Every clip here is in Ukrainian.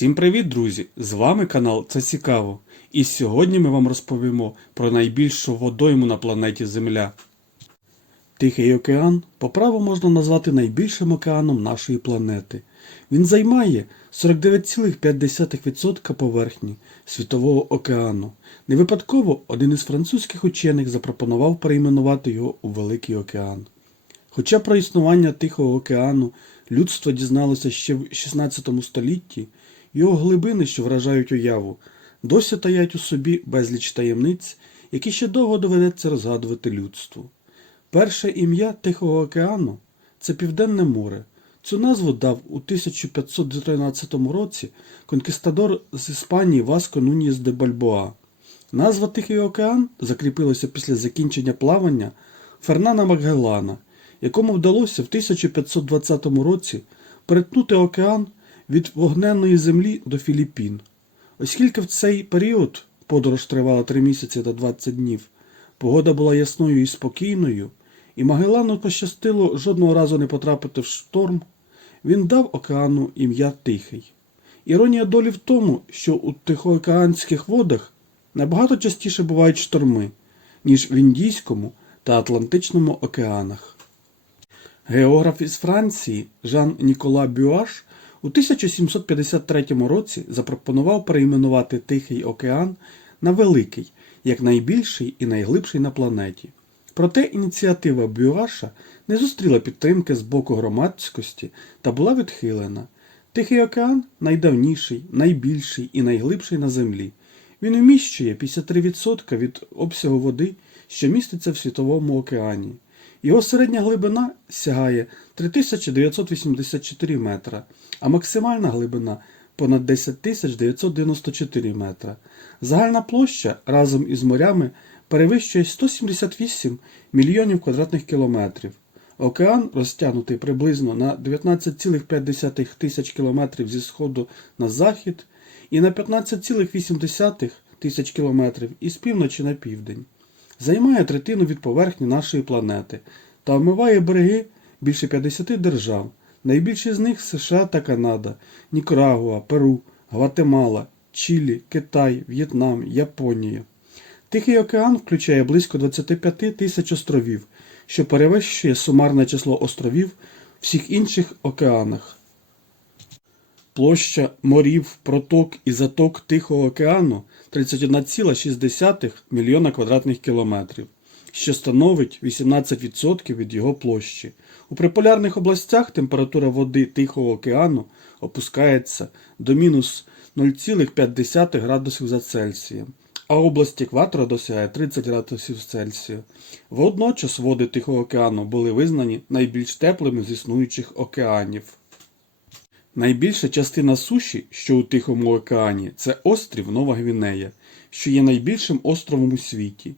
Всім привіт, друзі! З вами канал Це Цікаво. І сьогодні ми вам розповімо про найбільшу водойму на планеті Земля. Тихий океан по праву можна назвати найбільшим океаном нашої планети. Він займає 49,5% поверхні Світового океану. Не випадково один із французьких учених запропонував перейменувати його у Великий океан. Хоча про існування Тихого океану людство дізналося ще в 16 столітті, його глибини, що вражають уяву, досі таять у собі безліч таємниць, які ще довго доведеться розгадувати людству. Перше ім'я Тихого океану це Південне море. Цю назву дав у 1513 році конкістадор з Іспанії Васко Нуніс де Бальбоа. Назва Тихий океан закріпилася після закінчення плавання Фернана Макгеллана, якому вдалося в 1520 році перетнути океан від вогненної землі до Філіппін. Оскільки в цей період подорож тривала 3 місяці та 20 днів, погода була ясною і спокійною, і Магеллану пощастило жодного разу не потрапити в шторм, він дав океану ім'я Тихий. Іронія долі в тому, що у Тихоокеанських водах набагато частіше бувають шторми, ніж в Індійському та Атлантичному океанах. Географ із Франції Жан Нікола Бюаш у 1753 році запропонував перейменувати Тихий океан на Великий, як найбільший і найглибший на планеті. Проте ініціатива Бюаша не зустріла підтримки з боку громадськості та була відхилена. Тихий океан найдавніший, найбільший і найглибший на землі. Він уміщує 53% від обсягу води, що міститься в Світовому океані. Його середня глибина сягає 3984 метра, а максимальна глибина понад 10994 метра. Загальна площа разом із морями перевищує 178 мільйонів квадратних кілометрів. Океан розтягнутий приблизно на 19,5 тисяч кілометрів зі сходу на захід і на 15,8 тисяч кілометрів із півночі на південь. Займає третину від поверхні нашої планети та омиває береги більше 50 держав. Найбільші з них США та Канада, Нікарагуа, Перу, Гватемала, Чилі, Китай, В'єтнам, Японія. Тихий океан включає близько 25 тисяч островів, що перевищує сумарне число островів всіх інших океанах. Площа морів, проток і заток Тихого океану 31,6 мільйона квадратних кілометрів, що становить 18% від його площі. У приполярних областях температура води Тихого океану опускається до мінус 0,5 градусів за Цельсієм, а область екватора досягає 30 градусів Цельсія. Водночас води Тихого океану були визнані найбільш теплими з існуючих океанів. Найбільша частина суші, що у Тихому океані, це острів Нова Гвінея, що є найбільшим островом у світі.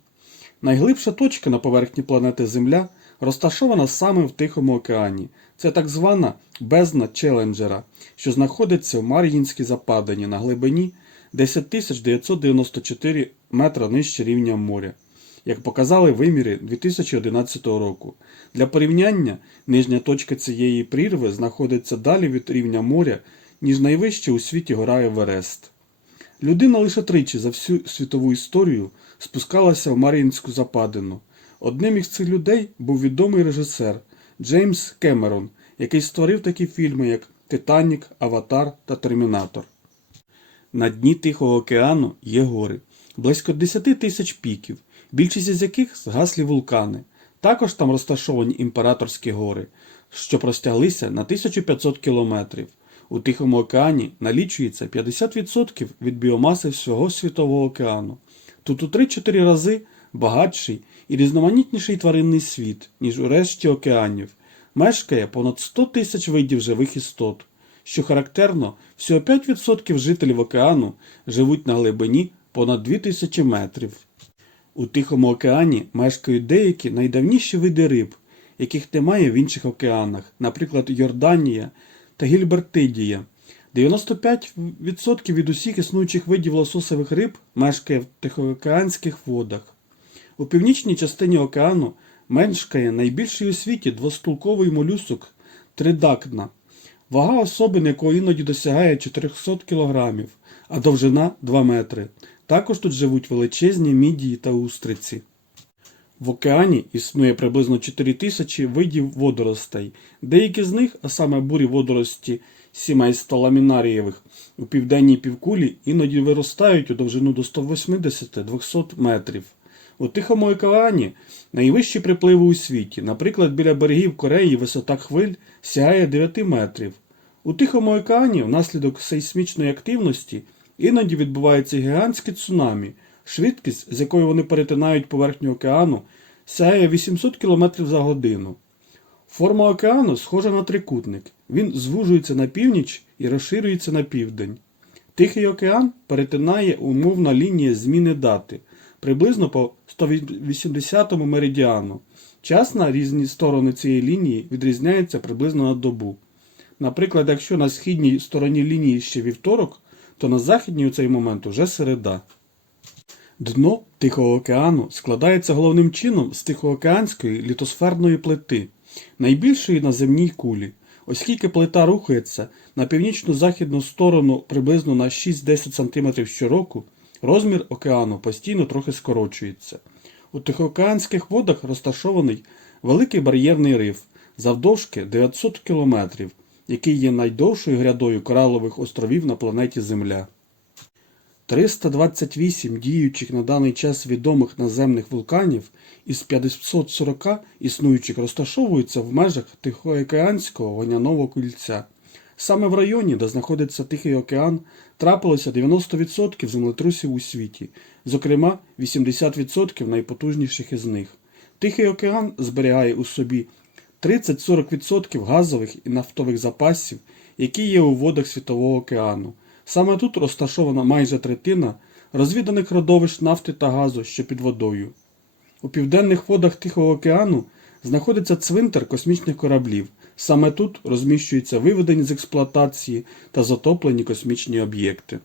Найглибша точка на поверхні планети Земля розташована саме в Тихому океані. Це так звана бездна Челенджера, що знаходиться в Мар'їнській западині на глибині 10 994 метра нижче рівня моря, як показали виміри 2011 року. Для порівняння нижня точка цієї прірви знаходиться далі від рівня моря, ніж найвища у світі гора Еверест. Людина лише тричі за всю світову історію спускалася в Мар'їнську западину. Одним із цих людей був відомий режисер Джеймс Кемерон, який створив такі фільми, як Титанік, Аватар та Термінатор. На дні Тихого океану є гори, близько 10 тисяч піків, більшість із яких згаслі вулкани. Також там розташовані імператорські гори, що простяглися на 1500 кілометрів. У Тихому океані налічується 50% від біомаси всього Світового океану. Тут у 3-4 рази багатший і різноманітніший тваринний світ, ніж у решті океанів. Мешкає понад 100 тисяч видів живих істот. Що характерно, всього 5% жителів океану живуть на глибині понад 2000 метрів. У Тихому океані мешкають деякі найдавніші види риб, яких немає в інших океанах, наприклад, Йорданія та Гільбертидія. 95% від усіх існуючих видів лососевих риб мешкає в Тихоокеанських водах. У північній частині океану мешкає найбільший у світі двостулковий молюсок тридакна. Вага особин, якого іноді досягає 400 кг, а довжина 2 метри. Також тут живуть величезні мідії та устриці. В океані існує приблизно 4 тисячі видів водоростей. Деякі з них, а саме бурі водорості сімейства ламінарієвих, у південній півкулі іноді виростають у довжину до 180-200 метрів. У Тихому океані найвищі припливи у світі. Наприклад, біля берегів Кореї висота хвиль сягає 9 метрів. У Тихому океані внаслідок сейсмічної активності іноді відбуваються гігантські цунамі, швидкість, з якою вони перетинають поверхню океану, сягає 800 км за годину. Форма океану схожа на трикутник. Він звужується на північ і розширюється на південь. Тихий океан перетинає умовна лінія зміни дати приблизно по 180 меридіану. Час на різні сторони цієї лінії відрізняється приблизно на добу. Наприклад, якщо на східній стороні лінії ще вівторок, то на західній у цей момент уже середа. Дно Тихого океану складається головним чином з Тихоокеанської літосферної плити, найбільшої на земній кулі. Оскільки плита рухається на північно-західну сторону приблизно на 6-10 см щороку, розмір океану постійно трохи скорочується. У Тихоокеанських водах розташований великий бар'єрний риф завдовжки 900 км, який є найдовшою грядою коралових островів на планеті Земля. 328 діючих на даний час відомих наземних вулканів із 540 існуючих розташовуються в межах Тихоокеанського вогняного кільця. Саме в районі, де знаходиться Тихий океан, трапилося 90% землетрусів у світі, зокрема 80% найпотужніших із них. Тихий океан зберігає у собі 30-40% газових і нафтових запасів, які є у водах Світового океану. Саме тут розташована майже третина розвіданих родовищ нафти та газу, що під водою. У південних водах Тихого океану знаходиться цвинтар космічних кораблів. Саме тут розміщуються виведені з експлуатації та затоплені космічні об'єкти.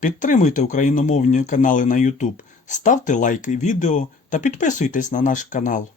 Підтримуйте україномовні канали на YouTube, ставте лайки відео та підписуйтесь на наш канал.